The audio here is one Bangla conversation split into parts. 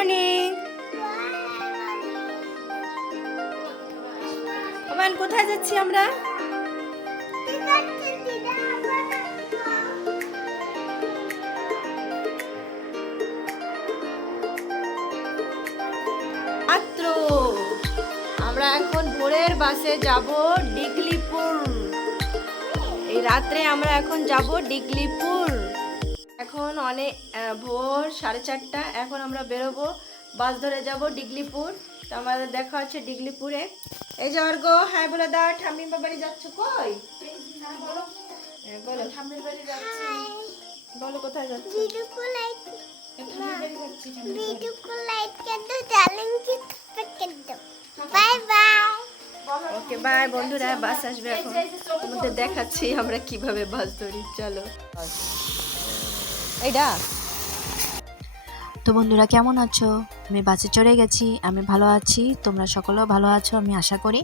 মর্নিং ওমান, কোথায় যাচ্ছি আমরা? আমরা এখন ভোরের বাসে যাব ডিগলিপুর। এই রাত্রে আমরা এখন যাব ডিগলিপুর। এখন অনেক ভোর সাড়ে চারটা। এখন আমরা বেরোবো। বাস ধরে যাব ডিগলিপুর। তো আমাদের দেখা হচ্ছে ডিগলিপুরে। এই যে অর্গ হ্যাঁ বলে দা ঠাম্মি বাড়ি যাচ্ছ কই? বলো। ঠাম্মির বাড়ি যাচ্ছি। বলো কোথায় যাচ্ছ? বাই বাই ওকে বাই বন্ধুরা বাস আসবে এখন। তোমাদের দেখাচ্ছি আমরা কীভাবে বাস ধরি চলো। এইটা তো বন্ধুরা, কেমন আছো? আমি বাসে চড়ে গেছি, আমি ভালো আছি, তোমরা সকলেও ভালো আছো, আমি আশা করি।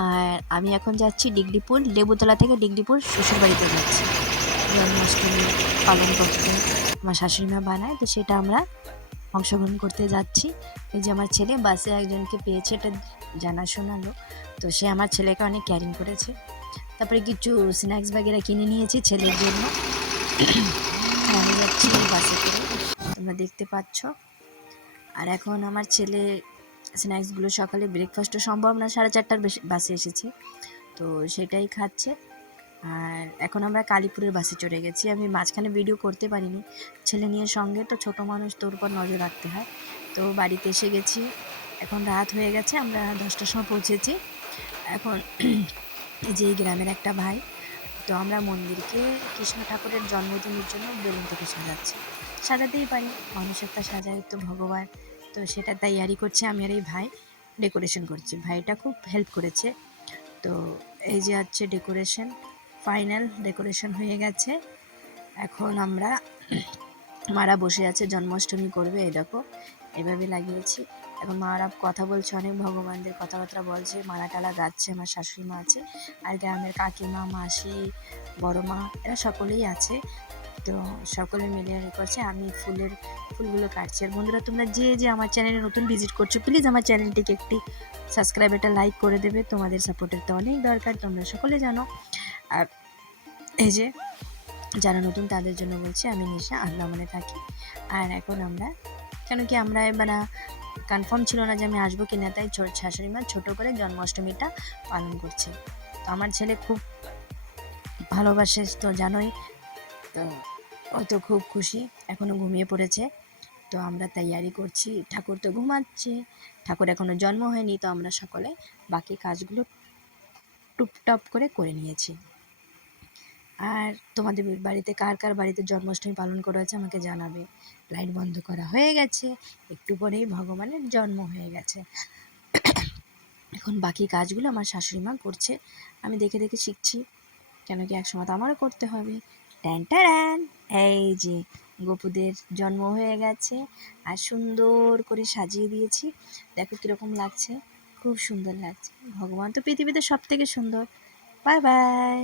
আর আমি এখন যাচ্ছি ডিগডিপুর লেবুতলা থেকে ডিগডিপুর শ্বশুরবাড়িতে যাচ্ছি। জন্মাষ্টমী পালন করতে আমার শাশুড়ি মা বানায়, তো সেটা আমরা অংশগ্রহণ করতে যাচ্ছি। এই যে আমার ছেলে, বাসে একজনকে পেয়েছে, এটা জানা শোনালো। তো সে আমার ছেলেকে অনেক ক্যারিং করেছে। তারপরে কিছু স্ন্যাক্স বাগেরা কিনে নিয়েছি ছেলের জন্য। আর আমি যাচ্ছি বাসে করে। তোমরা দেখতে পাচ্ছ। আর এখন আমার ছেলে স্ন্যাক্সগুলো সকালে ব্রেকফাস্টও সম্ভব না, সাড়ে চারটার বাসে এসেছে। তো সেটাই খাচ্ছে। আর এখন আমরা কালীপুরের বাসে চড়ে গেছি। আমি মাঝখানে ভিডিও করতে পারিনি। ছেলে নিয়ে সঙ্গে, তো ছোট মানুষ, তোর উপর নজর রাখতে হয়। তো বাড়িতে এসে গেছি। এখন রাত হয়ে গেছে, আমরা দশটার সময় পৌঁছেছি। এখন এই যে গ্রামের একটা ভাই তো আমরা মন্দিরকে কৃষ্ণ ঠাকুরের জন্মদিনের জন্য বেলুন থেকে সাজাচ্ছি সাজাতেই পারি মানুষের তা সাজায় তো ভগবান। তো সেটা তৈয়ারি করছে আমি আর এই ভাই ডেকোরেশন করছি। ভাইটা খুব হেল্প করেছে। তো এই যে হচ্ছে ডেকোরেশন ফাইনাল ডেকোরেশন হয়ে গেছে। এখন আমরা মারা বসে আছে, জন্মাষ্টমী করবে এরকম এভাবে লাগিয়েছি। এখন মারা কথা বলছে, অনেক ভগবানদের কথাবার্তা বলছে, মালা টালা গাচ্ছে, আমার শাশুড়ি মা আছে, আর গ্রামের কাকিমা, মাসি বড় মা এরা সকলেই আছে। তো সকলে মিলে করছে আমি ফুলের, ফুলগুলো কাটছি। আর বন্ধুরা, তোমরা যে যে আমার চ্যানেলে নতুন ভিজিট করছ প্লিজ আমার চ্যানেলটিকে একটি সাবস্ক্রাইব একটা লাইক করে দেবে। তোমাদের সাপোর্টের তো অনেক দরকার, তোমরা সকলে জানো। আর এই যে, যারা নতুন, তাদের জন্য বলছি, আমি নিশা আন্দামানে থাকি। আর এখন আমরা, কেন কি আমরা এবার কনফার্ম ছিল না যে আমি আসব কি না তাই শাশুড়ি মা ছোটো করে জন্মাষ্টমীটা পালন করছে। তো আমার ছেলে খুব ভালোবাসে, তো জানোই। তো ও তো খুব খুশি এখনও ঘুমিয়ে পড়েছে। তো আমরা তৈয়ারি করছি, ঠাকুর তো ঘুমাচ্ছে। ঠাকুর এখনও জন্ম হয়নি, তো আমরা সকলে বাকি কাজগুলো টুপটাপ করে করে নিয়েছি। আর তোমাদের বাড়িতে কার কার বাড়িতে জন্মাষ্টমী পালন করা হয়েছে আমাকে জানাবে। লাইট বন্ধ করা হয়ে গেছে, একটু পরেই ভগবানের জন্ম হয়ে গেছে। এখন বাকি কাজগুলো আমার শাশুড়ি মা করছে। আমি দেখে দেখে শিখছি কেন কি একসময় তো আমারও করতে হবে। ট্যান ট্যান, এই যে গপুদের জন্ম হয়ে গেছে আর সুন্দর করে সাজিয়ে দিয়েছি। দেখো কীরকম লাগছে, খুব সুন্দর লাগছে। ভগবান তো পৃথিবীতে সব থেকে সুন্দর। Bye bye.